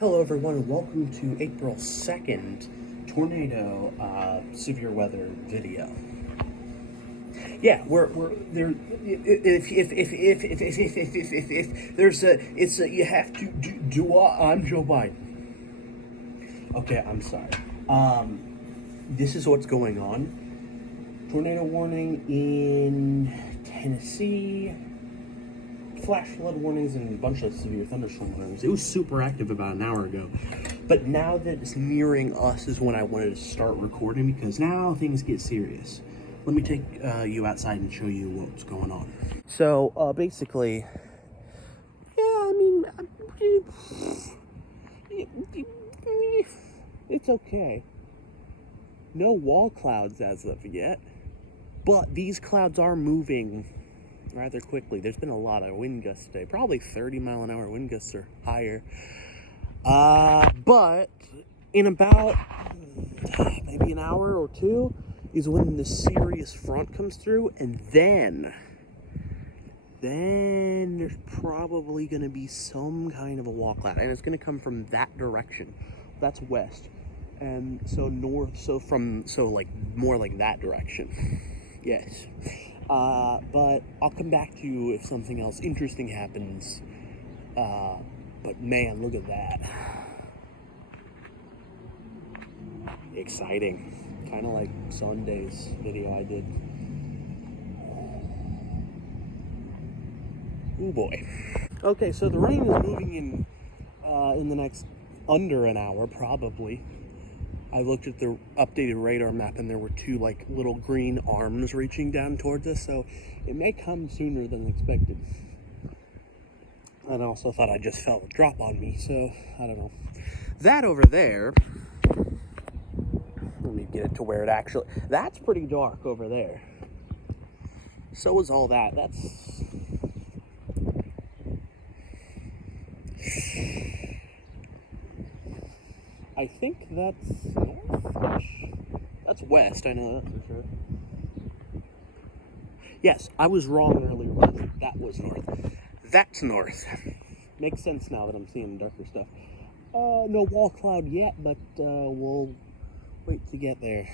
Hello everyone and welcome to April 2nd tornado severe weather video. Yeah, we're there. If there's a it's a you have to do I'm Joe Biden. Okay, I'm sorry. This is what's going on. Tornado warning in Tennessee. Flash flood warnings and a bunch of severe thunderstorm warnings. It was super active about an hour ago. But now that it's nearing us is when I wanted to start recording because now things get serious. Let me take you outside and show you what's going on. So, basically, yeah, I mean, it's okay. No wall clouds as of yet, but these clouds are moving rather quickly. There's been a lot of wind gusts today, probably 30-mile-an-hour wind gusts or higher. But in about maybe an hour or two is when the serious front comes through, and then there's probably going to be some kind of a wall cloud, and it's going to come from that direction. That's west, and so north, so like more like that direction. Yes. But I'll come back to you if something else interesting happens. But man, look at that. Exciting. Kind of like Sunday's video I did. Oh boy. Okay, so the rain is moving in the next under an hour, probably. I looked at the updated radar map and there were two like little green arms reaching down towards us, so it may come sooner than expected. And I also thought I just felt a drop on me, so I don't know. That over there, let me get it to where it actually, that's pretty dark over there. So is all that. That's, I think that's north-ish. That's west, I know that for sure. Yes, I was wrong earlier. That was north. That's north. Makes sense now that I'm seeing darker stuff. No wall cloud yet, but we'll wait to get there.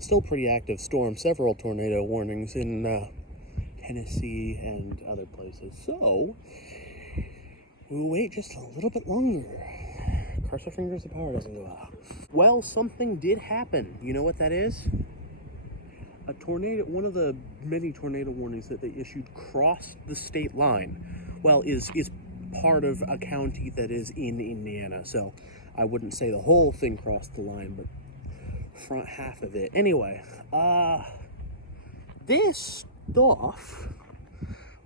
Still pretty active storm. Several tornado warnings in Tennessee and other places. So, we'll wait just a little bit longer. Cross our fingers the power doesn't go out. Well, something did happen. You know what that is? A tornado, one of the many tornado warnings that they issued crossed the state line. Well, is part of a county that is in Indiana. So I wouldn't say the whole thing crossed the line, but front half of it. Anyway, this stuff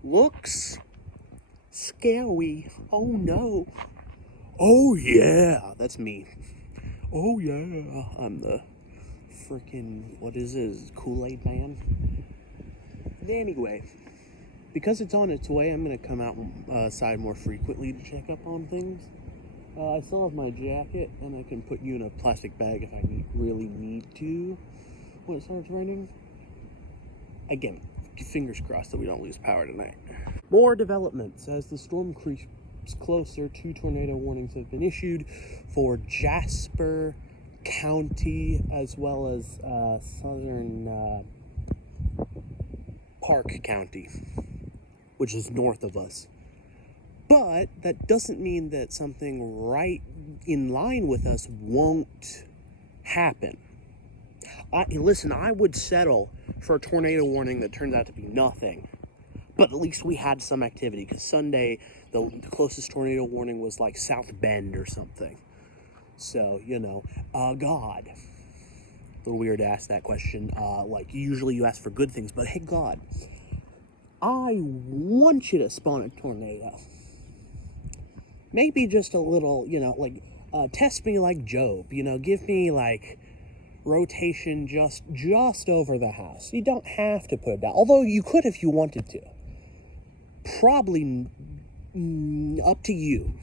looks scary. Oh no. Oh yeah, that's me. Oh yeah, I'm the freaking, what is this, Kool-Aid man? Anyway, because it's on its way, I'm going to come outside more frequently to check up on things. I still have my jacket, and I can put you in a plastic bag if I really need to when it starts raining. Again, fingers crossed that we don't lose power tonight. More developments as the storm creeps closer. 2 tornado warnings have been issued for Jasper County as well as southern Park County, which is north of us. But that doesn't mean that something right in line with us won't happen. Listen, I would settle for a tornado warning that turns out to be nothing. But at least we had some activity, because Sunday, the closest tornado warning was like South Bend or something. So, you know, God. A little weird to ask that question. Like, usually you ask for good things, but hey, God, I want you to spawn a tornado. Maybe just a little, you know, like, test me like Job, you know, give me, like, rotation just over the house. You don't have to put it down, although you could if you wanted to. Probably up to you.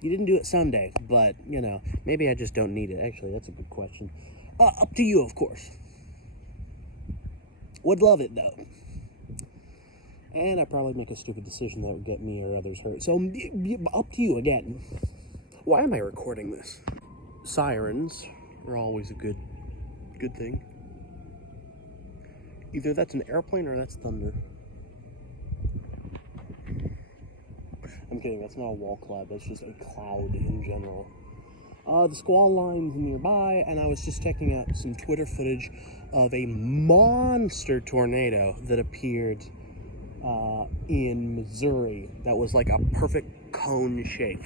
You didn't do it Sunday, but, you know, maybe I just don't need it. Actually, that's a good question. Up to you, of course. Would love it, though. And I'd probably make a stupid decision that would get me or others hurt. So, up to you again. Why am I recording this? Sirens are always a good thing. Either that's an airplane or that's thunder. I'm kidding, that's not a wall cloud, that's just a cloud in general. The squall line's nearby, and I was just checking out some Twitter footage of a monster tornado that appeared in Missouri that was like a perfect cone shape.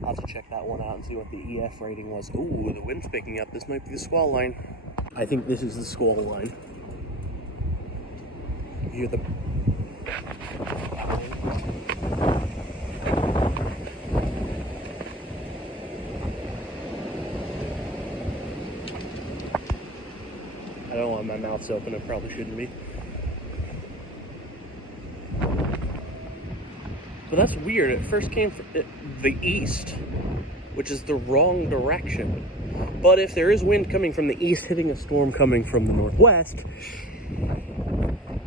I'll have to check that one out and see what the EF rating was. Ooh, the wind's picking up. This might be the squall line. I think this is the squall line. You hear the... I don't want my mouth open, it probably shouldn't be. But that's weird, it first came from the east, which is the wrong direction. But if there is wind coming from the east hitting a storm coming from the northwest,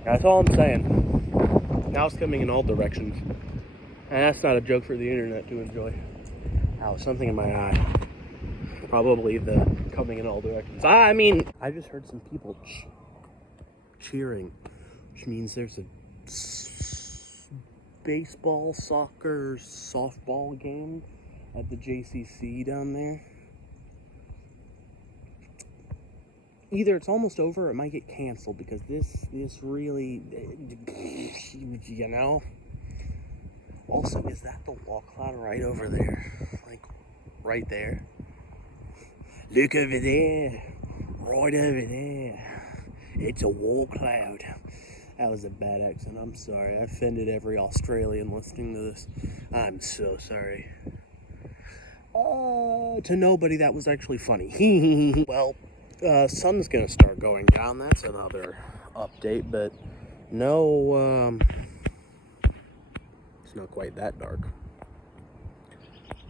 that's all I'm saying. Now it's coming in all directions. And that's not a joke for the internet to enjoy. Ow, something in my eye. Probably the coming in all directions. I mean, I just heard some people cheering, which means there's a baseball, soccer, softball game at the JCC down there. Either it's almost over or it might get canceled because this really, you know. Also, is that the wall cloud right over there? Like, right there? Look over there. Right over there. It's a wall cloud. That was a bad accent. I'm sorry. I offended every Australian listening to this. I'm so sorry. To nobody, that was actually funny. Well, sun's gonna start going down. That's another update, but no, it's not quite that dark.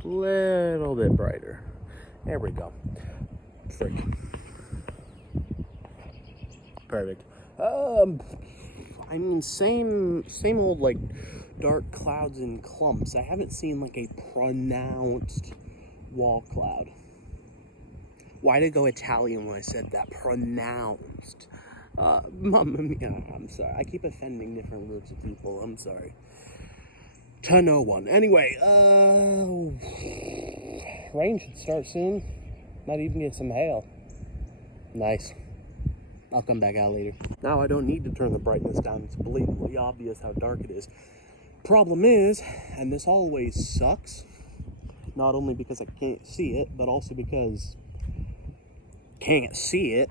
Little bit brighter. There we go. Frick. Perfect. I mean, same old, like, dark clouds and clumps. I haven't seen, like, a pronounced wall cloud. Why did I go Italian when I said that? Pronounced. Mamma mia, I'm sorry. I keep offending different groups of people. I'm sorry. To no one. Anyway, rain should start soon. Might even get some hail. Nice. I'll come back out later. Now I don't need to turn the brightness down. It's blatantly obvious how dark it is. Problem is, and this always sucks, not only because I can't see it, but also because can't see it,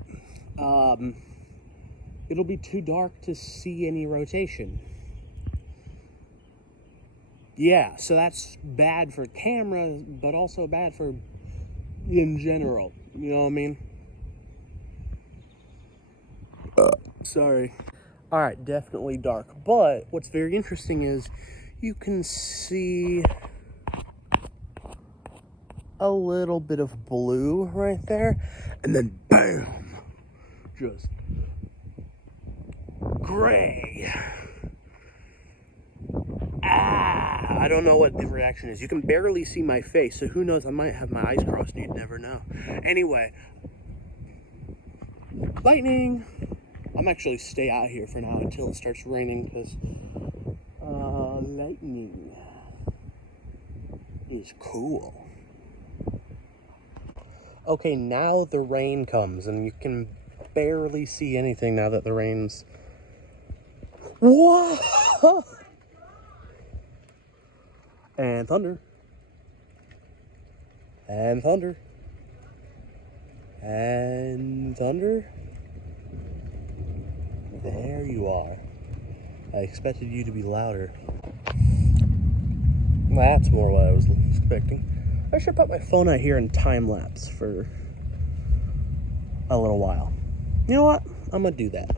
it'll be too dark to see any rotation. Yeah, so that's bad for cameras, but also bad for in general. You know what I mean? Sorry. Alright, definitely dark. But what's very interesting is you can see a little bit of blue right there. And then BAM! Just gray. I don't know what the reaction is. You can barely see my face, so who knows? I might have my eyes crossed, you'd never know. Anyway. Lightning! I'm actually stay out here for now until it starts raining, because lightning is cool. Okay, now the rain comes, and you can barely see anything now that the rain's... Whoa! And thunder. And thunder. And thunder. There you are. I expected you to be louder. That's more what I was expecting. I should put my phone out here in time lapse for a little while. You know what? I'm gonna do that.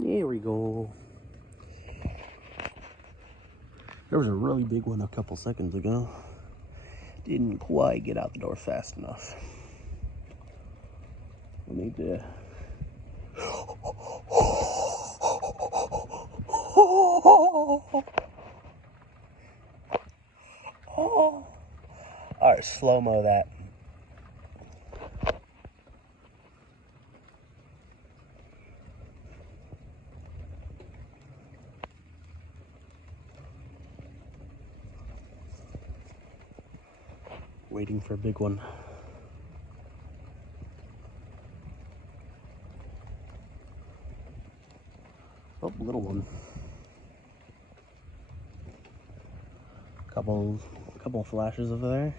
There we go. There was a really big one a couple seconds ago. Didn't quite get out the door fast enough. I need to... Alright, slow-mo that. Waiting for a big one. Oh, little one. Couple of flashes over there.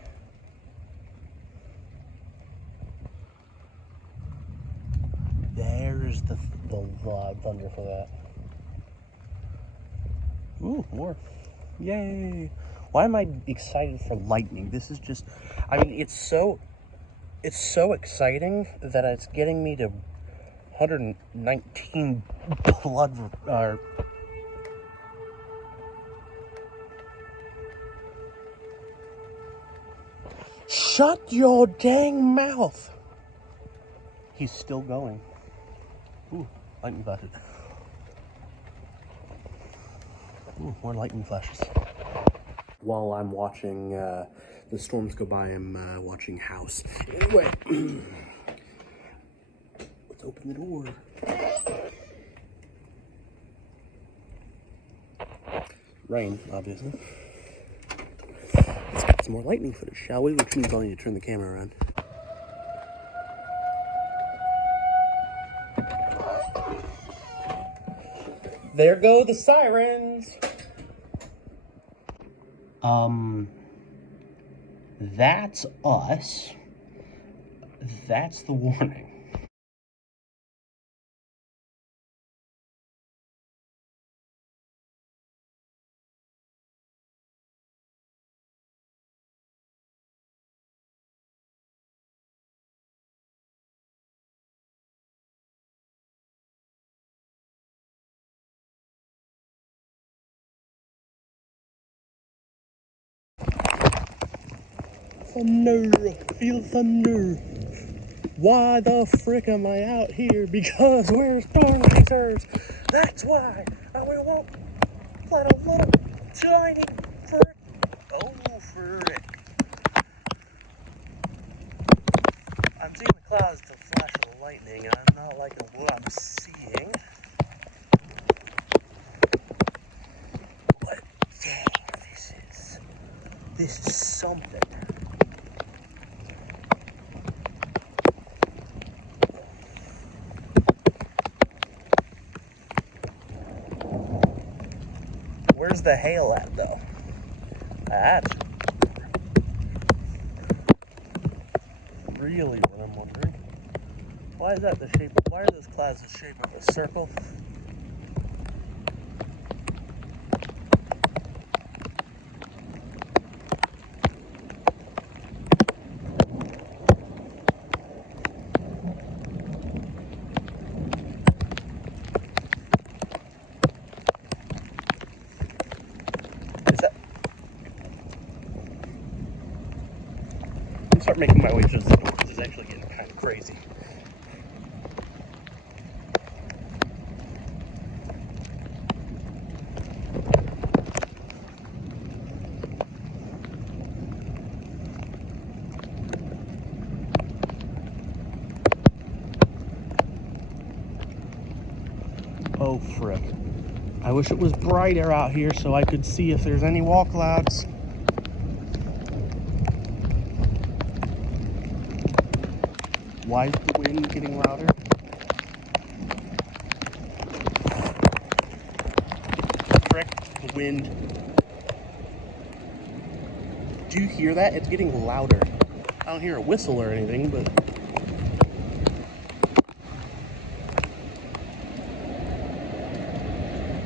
There's the thunder for that. Ooh, more. Yay! Why am I excited for lightning? This is just, I mean, it's so exciting that it's getting me to 119 blood, shut your dang mouth! He's still going. Ooh, lightning flashes. Ooh, more lightning flashes. While I'm watching the storms go by, I'm watching House. Anyway, let's open the door. Rain, obviously. Let's get some more lightning footage, shall we? Which means I'll need to turn the camera around. There go the sirens. That's us. That's the warning. Thunder, feel thunder. Why the frick am I out here? Because we're storm chasers. That's why. And we won't let a little tiny frick. Oh, frick. I'm seeing the clouds to flash of the lightning, and I'm not liking what I'm seeing. But dang, this is something. Where's the hail at, though? That's really what I'm wondering. Why is that the shape? Why are those clouds the shape of a circle? Start making my way to the door. This is actually getting kind of crazy. Oh, frick. I wish it was brighter out here so I could see if there's any wall clouds. Why is the wind getting louder? Frick, the wind. Do you hear that? It's getting louder. I don't hear a whistle or anything, but...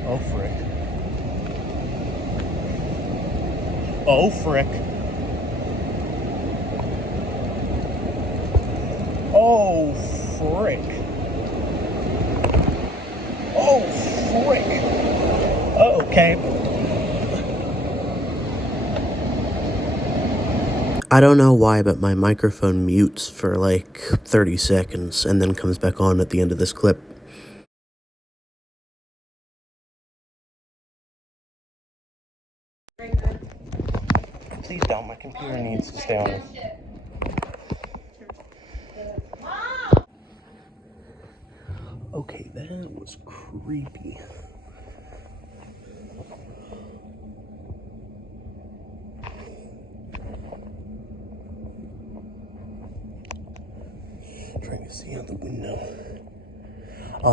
Oh, frick. Oh, frick. Oh, frick. Oh, frick? Okay. I don't know why, but my microphone mutes for like 30 seconds and then comes back on at the end of this clip. Please don't, my computer needs to stay on. Okay, that was creepy. Trying to see out the window.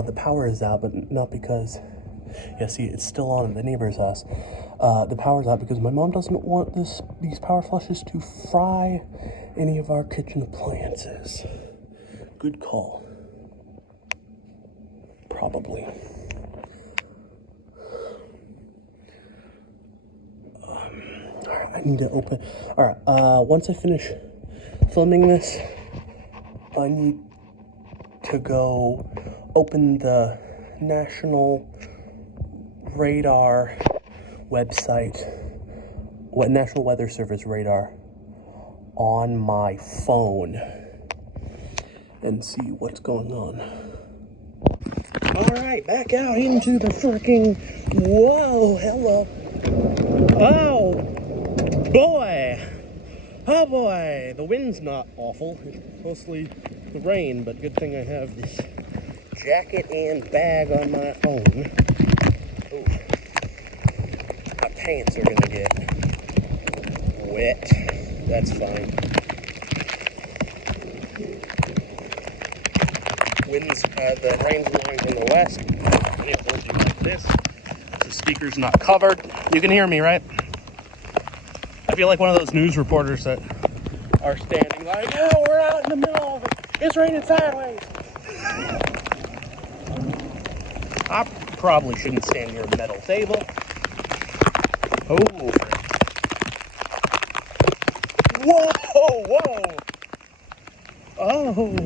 The power is out, but not because... Yeah, see, it's still on in the neighbor's house. The power's out because my mom doesn't want these power flushes to fry any of our kitchen appliances. Good call. Probably. Alright, I need to open... Alright, once I finish filming this, I need to go open the National Radar website, National Weather Service radar, on my phone and see what's going on. Alright, back out into the freaking... Whoa, hello. Oh, boy. Oh, boy. The wind's not awful. It's mostly the rain, but good thing I have this jacket and bag on my own. Ooh. My pants are gonna get wet. That's fine. The rain's blowing from the west. I'm gonna hold you like this. The speaker's not covered. You can hear me, right? I feel like one of those news reporters that are standing like, oh, we're out in the middle of it. It's raining sideways. I probably shouldn't stand near a metal table. Oh. Whoa, whoa. Oh.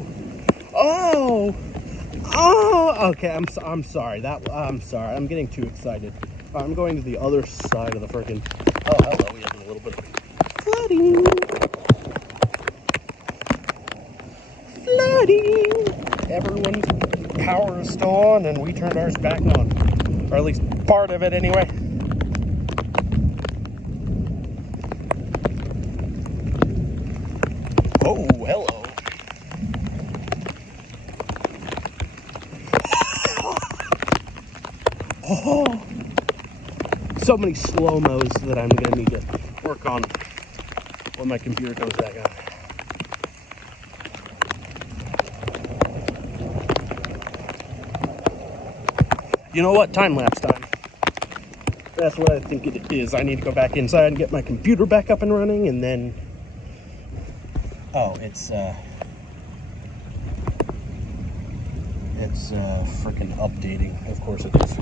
Oh. Oh. Okay, I'm sorry. I'm sorry. I'm getting too excited. I'm going to the other side of the freaking... Oh, hello. We have a little bit of flooding. Flooding. Everyone's power is still on, and we turned ours back on. Or at least part of it, anyway. Oh, hello. Oh, so many slow-mos that I'm going to need to work on when my computer comes back on. You know what? Time-lapse time. That's what I think it is. I need to go back inside and get my computer back up and running, and then... Oh, it's frickin' updating. Of course it is.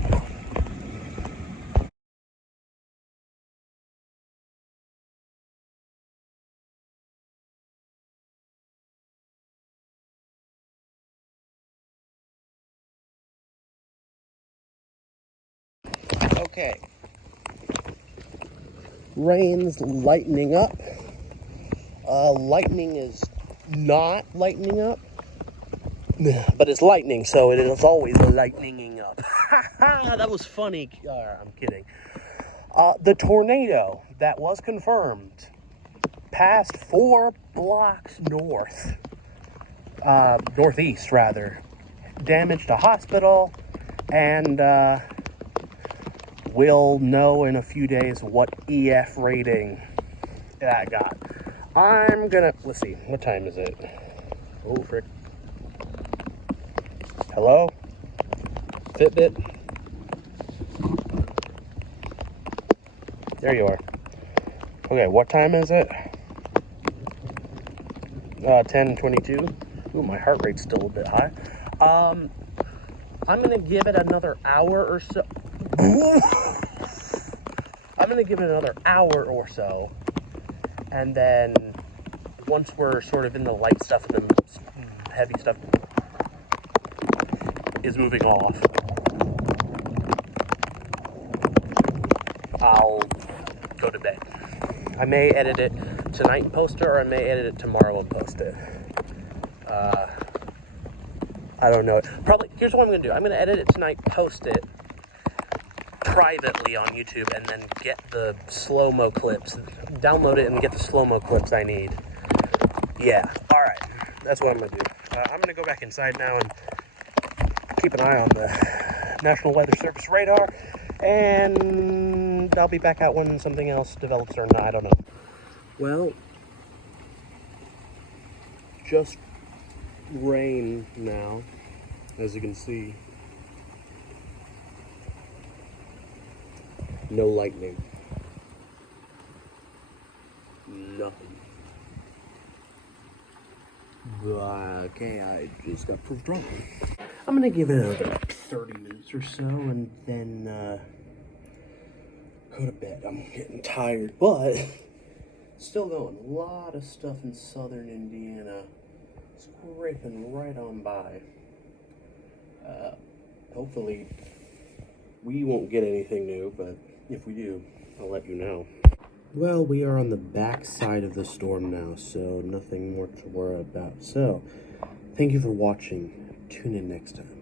Okay. Rain's lightening up. Lightning is not lightening up, but it's lightning, so it is always lightninging up. That was funny. I'm kidding. The tornado that was confirmed passed 4 blocks northeast rather, damaged a hospital, and we'll know in a few days what EF rating that got. I'm gonna, let's see, what time is it? Oh, frick. Hello? Fitbit? There you are. Okay, what time is it? 10:22. Ooh, my heart rate's still a bit high. I'm gonna give it another hour or so. I'm gonna give it another hour or so, and then once we're sort of in the light stuff and the heavy stuff is moving off, I'll go to bed. I may edit it tonight and post it, or I may edit it tomorrow and post it. I don't know. Probably, here's what I'm going to do. I'm going to edit it tonight, post it privately on YouTube, and then get the slow-mo clips. Download it and get the slow-mo clips I need. Yeah, alright. That's what I'm going to do. I'm going to go back inside now and keep an eye on the National Weather Service radar, and I'll be back out when something else develops or not. I don't know. Well, just rain now, as you can see. No lightning. Nothing. Okay, I just got proved wrong. I'm gonna give it another 30 minutes or so and then go to bed. I'm getting tired, but still going. A lot of stuff in southern Indiana. Scraping right on by. Hopefully we won't get anything new, but if we do, I'll let you know. Well, we are on the back side of the storm now, so nothing more to worry about. So, thank you for watching. Tune in next time.